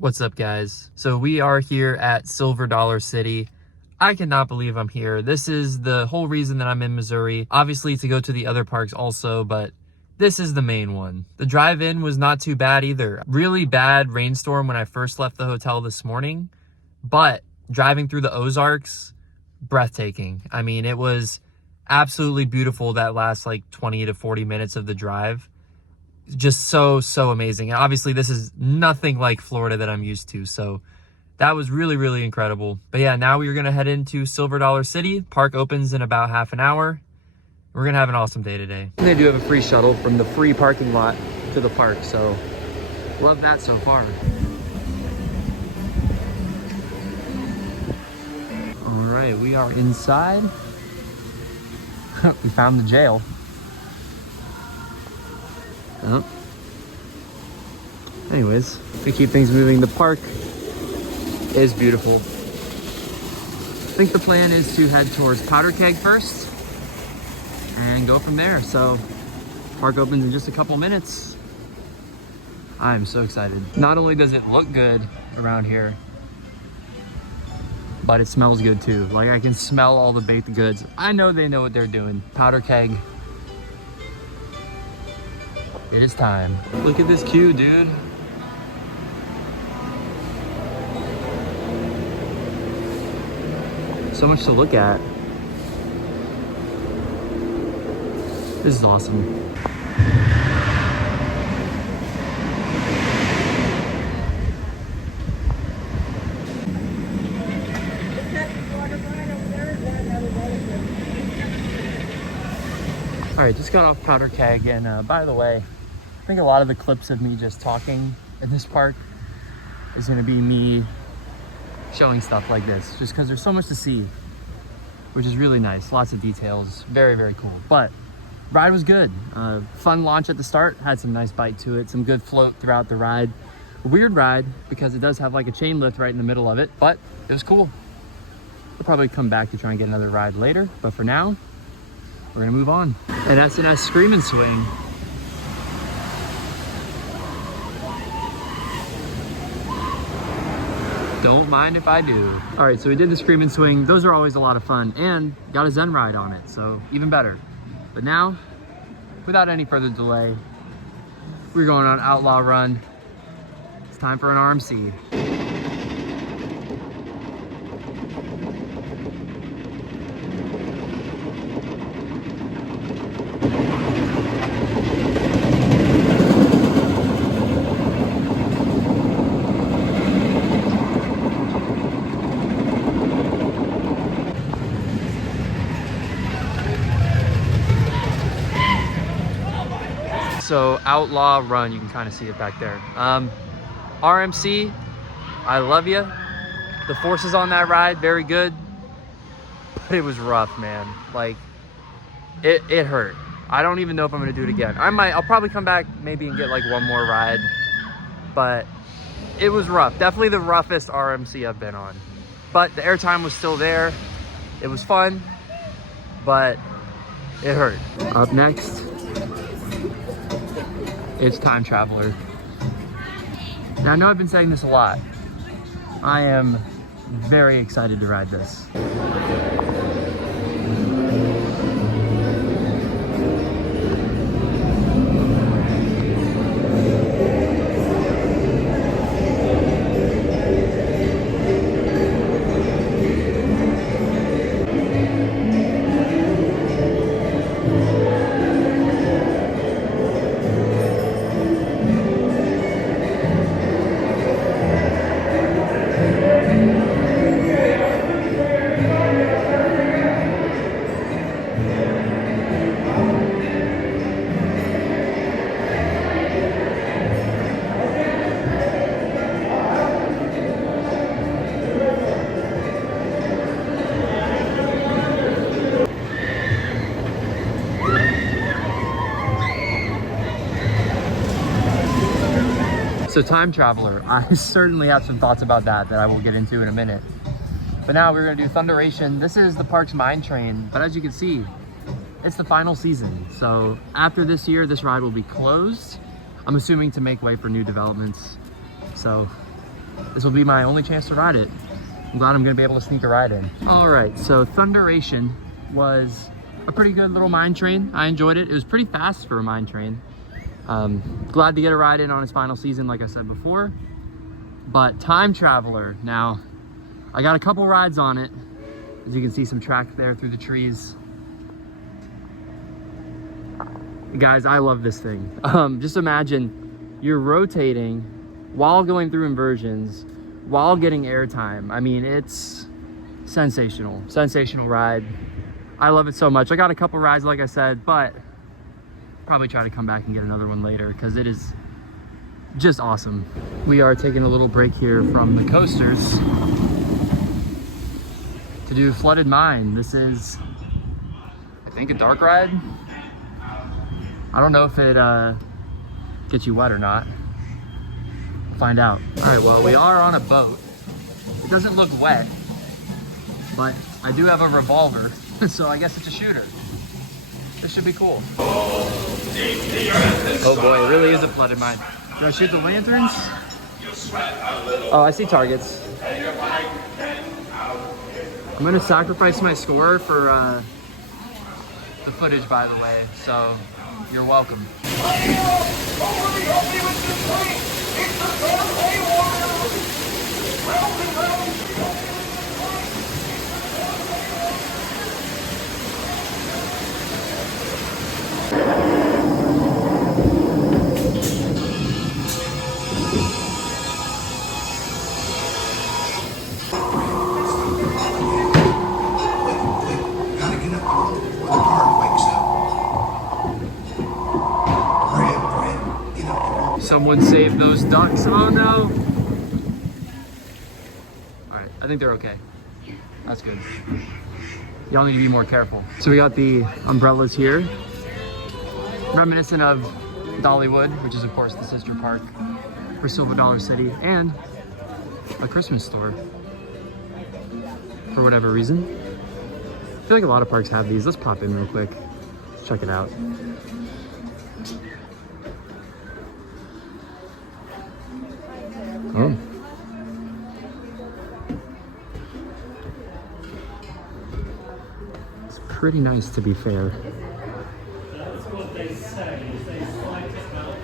What's up, guys? So we are here at Silver Dollar City. I cannot believe I'm here. This is the whole reason that I'm in Missouri. Obviously to go to the other parks also, but this is the main one. The drive-in was not too bad either. Really bad rainstorm when I first left the hotel this morning, but driving through the Ozarks, breathtaking. I mean, it was absolutely beautiful that last like 20 to 40 minutes of the drive. Just so amazing. And obviously this is nothing like Florida that I'm used to, so that was really incredible. But yeah, now we're gonna head into Silver Dollar City. Park opens in about half an hour. We're gonna have an awesome day today. They do have a free shuttle from the free parking lot to the park, so love that so far. All right, we are inside. We found the jail. Oh. Anyways, to keep things moving, the park is beautiful. I think the plan is to head towards Powder Keg first and go from there. So park opens in just a couple minutes. I'm so excited. Not only does it look good around here, but it smells good too. Like, I can smell all the baked goods. I know they know what they're doing. Powder Keg. It is time. Look at this queue, dude. So much to look at. This is awesome. All right, just got off Powder Keg, and by the way, I think a lot of the clips of me just talking in this park is gonna be me showing stuff like this, just because there's so much to see, which is really nice. Lots of details, very cool. But ride was good. Fun launch at the start, had some nice bite to it, some good float throughout the ride. A weird ride because it does have like a chain lift right in the middle of it, but it was cool. We'll probably come back to try and get another ride later, but for now, we're gonna move on. An S&S Scream and Swing. Don't mind if I do. All right, so we did the Scream and Swing. Those are always a lot of fun, and got a Zen ride on it, so even better. But now, without any further delay, we're going on Outlaw Run. It's time for an RMC. So Outlaw Run, you can kind of see it back there. RMC, I love you. The forces on that ride, very good, but it was rough, man. Like, it hurt. I don't even know if I'm gonna do it again. I'll probably come back maybe and get like one more ride, but it was rough. Definitely the roughest RMC I've been on. But the airtime was still there. It was fun, but it hurt. Up next, it's Time Traveler. Now, I know I've been saying this a lot. I am very excited to ride this. So Time Traveler, I certainly have some thoughts about that I will get into in a minute. But now we're gonna do Thunderation. This is the park's mine train, but as you can see, it's the final season. So after this year, this ride will be closed. I'm assuming to make way for new developments. So this will be my only chance to ride it. I'm glad I'm gonna be able to sneak a ride in. All right, so Thunderation was a pretty good little mine train. I enjoyed it. It was pretty fast for a mine train. Glad to get a ride in on its final season, like I said before. But Time Traveler, now, I got a couple rides on it. As you can see, some track there through the trees. Guys, I love this thing. Just imagine you're rotating while going through inversions, while getting airtime. I mean, it's sensational ride. I love it so much. I got a couple rides, like I said, but probably try to come back and get another one later because it is just awesome. We are taking a little break here from the coasters to do Flooded Mine. This is, I think, a dark ride. I don't know if it gets you wet or not. We'll find out. All right, well, we are on a boat. It doesn't look wet, but I do have a revolver, so I guess it's a shooter. This should be cool. Oh boy, it really is a flooded mine. Do I shoot the lanterns? Oh, I see targets. I'm gonna sacrifice my score for the footage, by the way, so you're welcome. Someone save those ducks. Oh no. All right, I think they're okay. That's good. Y'all need to be more careful. So we got the umbrellas here, reminiscent of Dollywood, which is of course the sister park for Silver Dollar City, and a Christmas store for whatever reason. I feel like a lot of parks have these. Let's pop in real quick. Check it out. Oh. It's pretty nice, to be fair. That's what they say. They slight smell.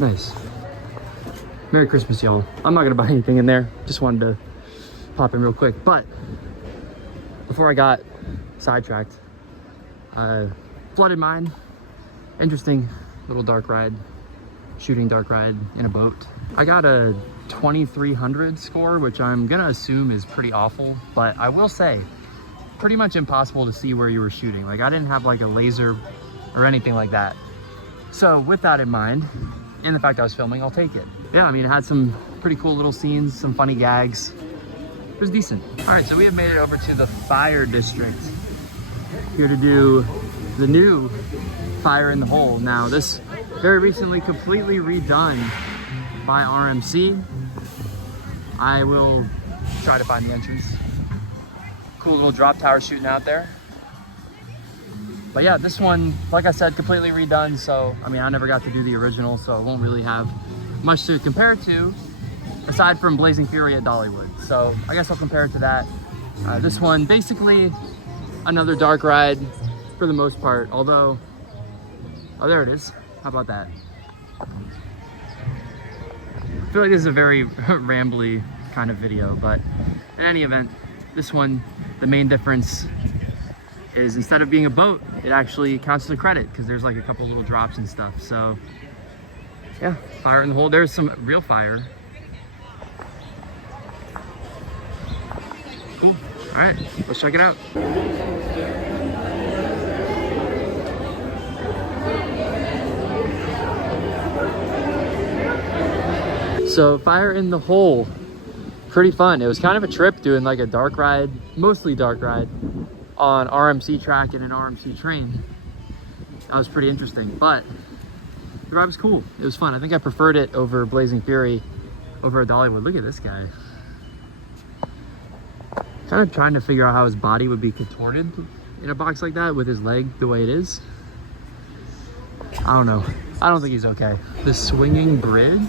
Nice. Merry Christmas, y'all. I'm not gonna buy anything in there. Just wanted to pop in real quick. But before I got sidetracked, Flooded Mine, interesting little dark ride, shooting dark ride in a boat. I got a 2300 score, which I'm gonna assume is pretty awful, but I will say pretty much impossible to see where you were shooting. Like, I didn't have like a laser or anything like that. So with that in mind, and the fact I was filming, I'll take it. Yeah, I mean, it had some pretty cool little scenes, some funny gags. It was decent. All right, so we have made it over to the Fire District, here to do the new Fire in the Hole. Now, this very recently completely redone by RMC. I will try to find the entrance. Cool little drop tower shooting out there. But yeah, this one, like I said, completely redone. So, I mean, I never got to do the original, so I won't really have much to compare it to, aside from Blazing Fury at Dollywood. So I guess I'll compare it to that. This one, basically another dark ride for the most part, although, oh, there it is. How about that? I feel like this is a very rambly kind of video, but in any event, this one, the main difference is instead of being a boat, it actually counts as a credit because there's like a couple little drops and stuff. So yeah, Fire in the Hole. There's some real fire. Cool. All right, let's check it out. So Fire in the Hole, pretty fun. It was kind of a trip doing like a dark ride, mostly dark ride, on RMC track and an RMC train. That was pretty interesting, but the ride was cool. It was fun. I think I preferred it over Blazing Fury over at Dollywood. Look at this guy. Kind of trying to figure out how his body would be contorted in a box like that with his leg the way it is. I don't know. I don't think he's okay. The swinging bridge.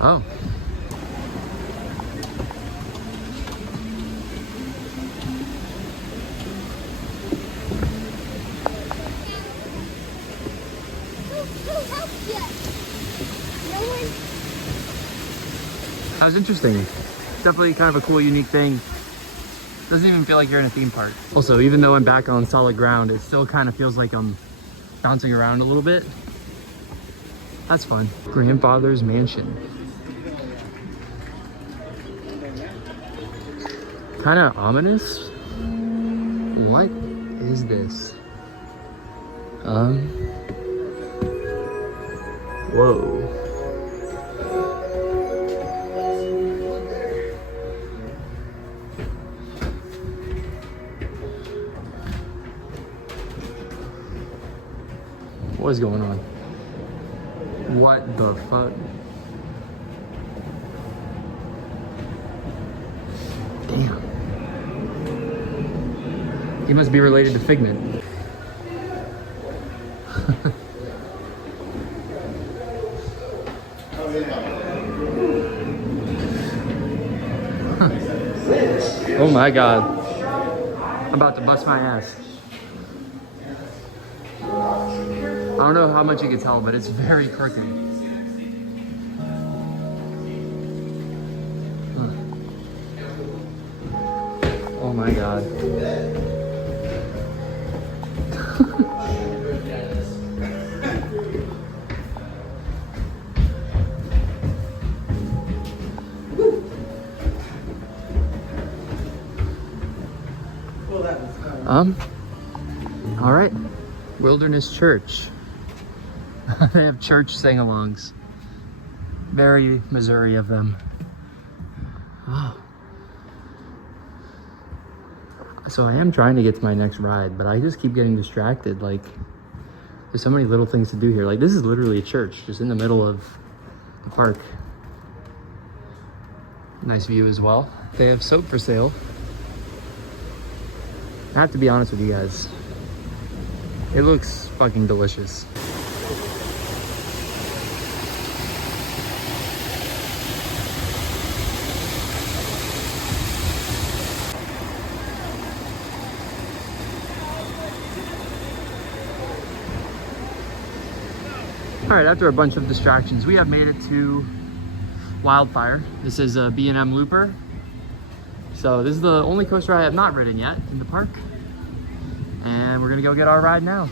Oh. That was interesting. Definitely kind of a cool, unique thing. Doesn't even feel like you're in a theme park. Also, even though I'm back on solid ground, it still kind of feels like I'm bouncing around a little bit. That's fun. Grandfather's mansion. Kind of ominous. What is this? Whoa. What is going on? What the fuck? Damn. He must be related to Figment. Oh my god. I'm about to bust my ass. I don't know how much you can tell, but it's very crooked. Oh my god. All right. Wilderness Church. They have church sing-alongs. Very Missouri of them. Oh. So I am trying to get to my next ride, but I just keep getting distracted. Like, there's so many little things to do here. Like, this is literally a church, just in the middle of the park. Nice view as well. They have soap for sale. I have to be honest with you guys. It looks fucking delicious. All right, after a bunch of distractions, we have made it to Wildfire. This is a B&M Looper. So this is the only coaster I have not ridden yet in the park. And we're gonna go get our ride now.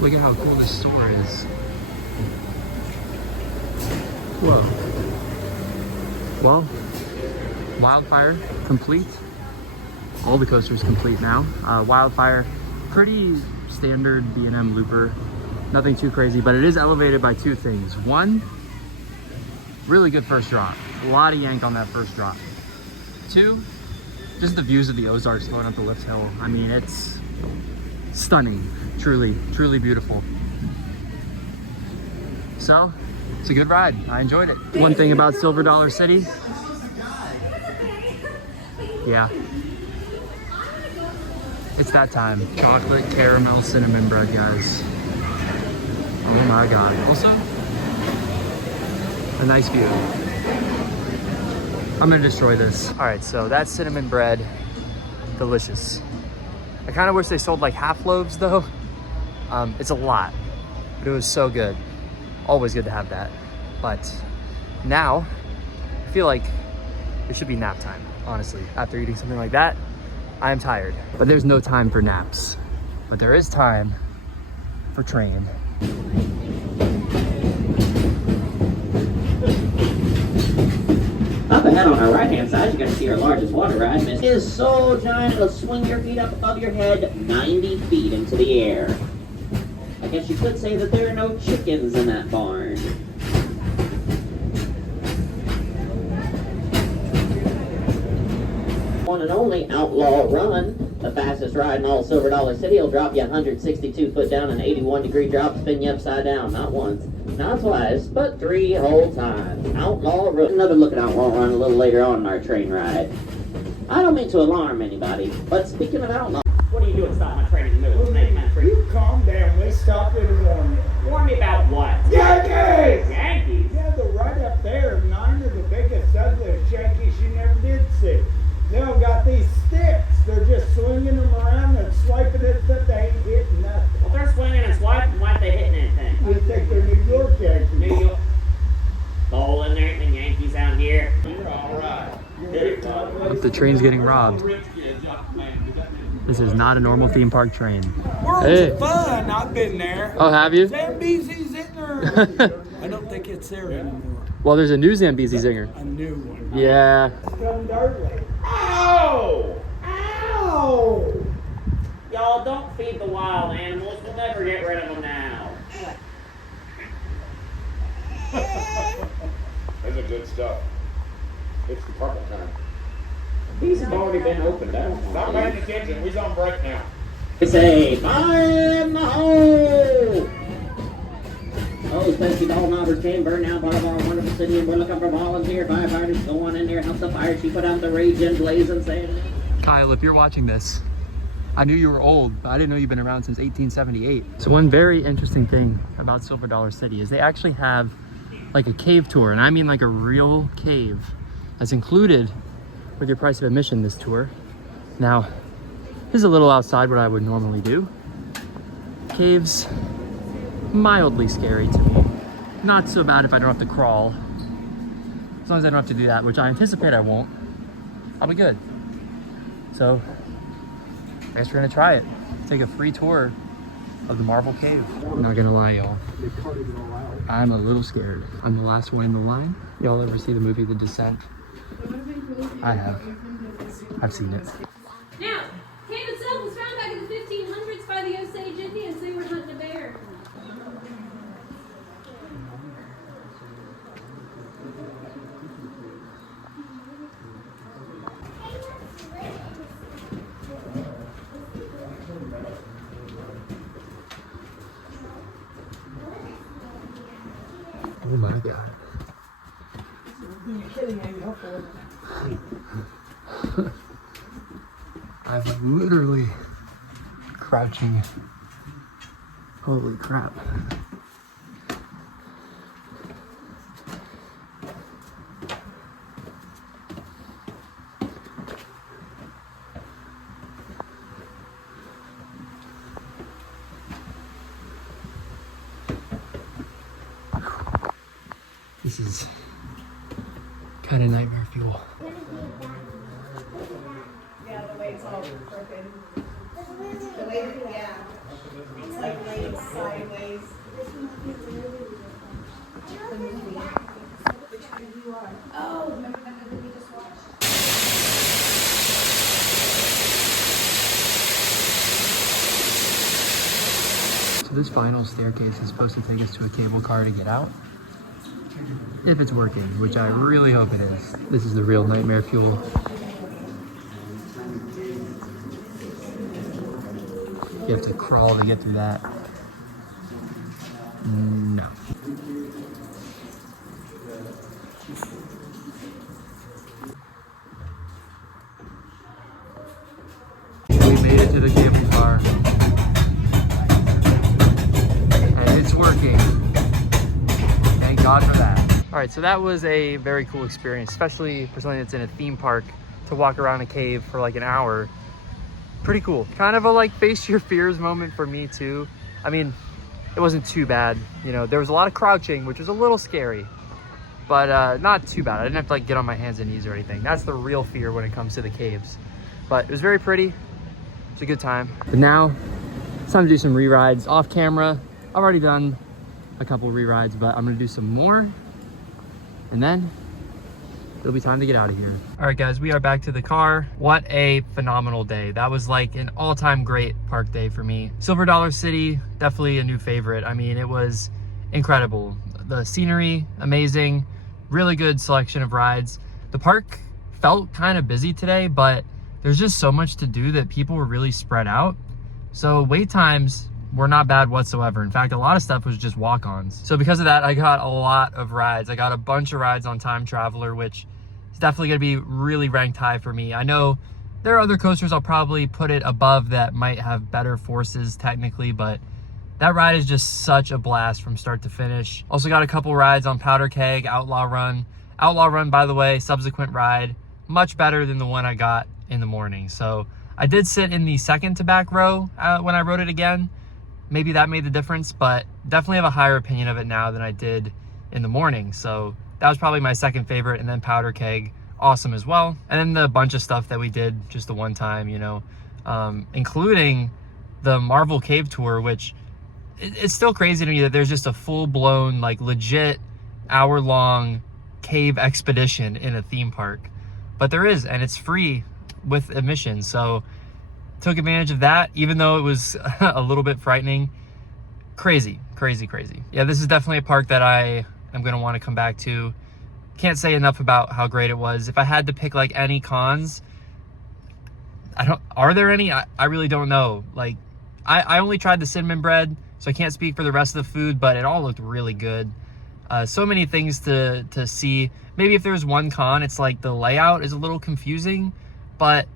Look at how cool this store is. Whoa. Well, Wildfire complete. All the coasters complete now. Wildfire, pretty standard B&M Looper. Nothing too crazy, but it is elevated by two things. One, really good first drop. A lot of yank on that first drop. Two, just the views of the Ozarks going up the lift hill. I mean, it's stunning. Truly, truly beautiful. So, it's a good ride. I enjoyed it. One thing about Silver Dollar City. Yeah. It's that time. Chocolate, caramel, cinnamon bread, guys. Oh my god. Also, a nice view. I'm gonna destroy this. All right, so that's cinnamon bread. Delicious. I kind of wish they sold like half loaves though. It's a lot, but it was so good. Always good to have that. But now, I feel like it should be nap time, honestly. After eating something like that, I am tired. But there's no time for naps. But there is time for train. ahead on our right-hand side, you're going to see our largest water ride. This is so giant, it'll swing your feet up above your head 90 feet into the air. I guess you could say that there are no chickens in that barn. One and only Outlaw Run, the fastest ride in all Silver Dollar City. It'll drop you 162 foot down, an 81-degree drop, spin you upside down, not once, not twice, but 3 whole times. Outlaw Run. Another look at Outlaw Run a little later on in our train ride. I don't mean to alarm anybody, but speaking of Outlaw, what are you doing? Stop my train in the middle. You calm down. Let's stop it and warn you. Warn me about what? Yankees! Yankees? Yeah, they're right up there. 9 of the biggest, ugliest Yankees you never did see. They all got these sticks. They're just swinging them around and swiping it, but they ain't hitting nothing. Well, they're swinging and swiping. Why aren't they hitting anything? I think they're New York Yankees. New York. Bowling there and the Yankees out here. You're all right. The train's getting robbed. This is not a normal theme park train. World's fun. I've been there. Oh, have you? Zambezi's in there. I don't think it's there anymore. Well, there's a new Zambezi Zinger. A new one. Yeah. Come early. Ow! Ow! Y'all don't feed the wild animals. We'll never get rid of them now. That's a good stuff. It's the purple kind. These have already been opened up. Stop paying attention. We're on break now. They say, fire in the hole! Oh, especially the whole knobbers came burn out part of our wonderful city, and we're looking for volunteer firefighters. Go on in there, help the fire chief put out the raging, blazing, saying, Kyle, if you're watching this, I knew you were old, but I didn't know you've been around since 1878. So one very interesting thing about Silver Dollar City is they actually have like a cave tour, and I mean like a real cave that's included with your price of admission this tour. Now, this is a little outside what I would normally do. Caves, mildly scary to me. Not so bad if I don't have to crawl. As long as I don't have to do that, which I anticipate I won't, I'll be good. So, I guess we're gonna try it. Take a free tour of the Marvel Cave. I'm not gonna lie, y'all. I'm a little scared. I'm the last one in the line. Y'all ever see the movie The Descent? I have. I've seen it. Now, cave itself was found back in the 1500s by the Osage Indians. They were hunting a bear. Oh my god. I'm literally crouching. Holy crap. This is kind of nightmare fuel. Yeah, the way it's all crooked. The way, yeah. It's like laid sideways. The movie. Which one you are? Oh, remember that movie we just watched? So this final staircase is supposed to take us to a cable car to get out. If it's working, which I really hope it is. This is the real nightmare fuel. You have to crawl to get through that. No. We made it to the cable car. And it's working. Thank God for that. All right, so that was a very cool experience, especially for something that's in a theme park, to walk around a cave for like an hour. Pretty cool. Kind of a like face your fears moment for me too. I mean, it wasn't too bad. You know, there was a lot of crouching, which was a little scary, but not too bad. I didn't have to like get on my hands and knees or anything. That's the real fear when it comes to the caves. But it was very pretty. It was a good time. But now it's time to do some re-rides off camera. I've already done a couple re-rides, but I'm gonna do some more. And then it'll be time to get out of here. All right, guys, we are back to the car. What a phenomenal day. That was like an all-time great park day for me. Silver Dollar City, definitely a new favorite. I mean, it was incredible. The scenery, amazing. Really good selection of rides. The park felt kind of busy today, but there's just so much to do that people were really spread out. So wait times were not bad whatsoever. In fact, a lot of stuff was just walk-ons. So because of that, I got a lot of rides. I got a bunch of rides on Time Traveler, which is definitely gonna be really ranked high for me. I know there are other coasters I'll probably put it above that might have better forces technically, but that ride is just such a blast from start to finish. Also got a couple rides on Powder Keg, Outlaw Run. Outlaw Run, by the way, subsequent ride, much better than the one I got in the morning. So I did sit in the second to back row when I rode it again. Maybe that made the difference, but definitely have a higher opinion of it now than I did in the morning. So that was probably my second favorite. And then Powder Keg, awesome as well. And then the bunch of stuff that we did just the one time, you know, including the Marvel Cave Tour, which it's still crazy to me that there's just a full-blown, like, legit hour-long cave expedition in a theme park. But there is, and it's free with admission. So took advantage of that, even though it was a little bit frightening. Crazy. Yeah, this is definitely a park that I am going to want to come back to. Can't say enough about how great it was. If I had to pick like any cons, are there any? I really don't know. Like, I only tried the cinnamon bread, so I can't speak for the rest of the food, but it all looked really good. So many things to see. Maybe if there's one con, it's like the layout is a little confusing, but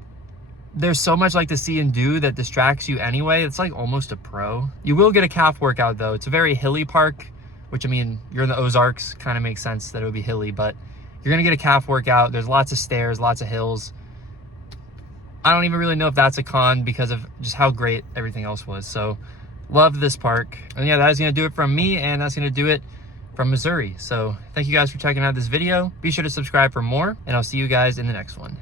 there's so much like to see and do that distracts you anyway. It's like almost a pro. You will get a calf workout though. It's a very hilly park, which, I mean, you're in the Ozarks, kind of makes sense that it would be hilly, but you're gonna get a calf workout. There's lots of stairs, lots of hills. I don't even really know if that's a con because of just how great everything else was. So love this park. And yeah, that is gonna do it from me, and that's gonna do it from Missouri. So thank you guys for checking out this video. Be sure to subscribe for more, and I'll see you guys in the next one.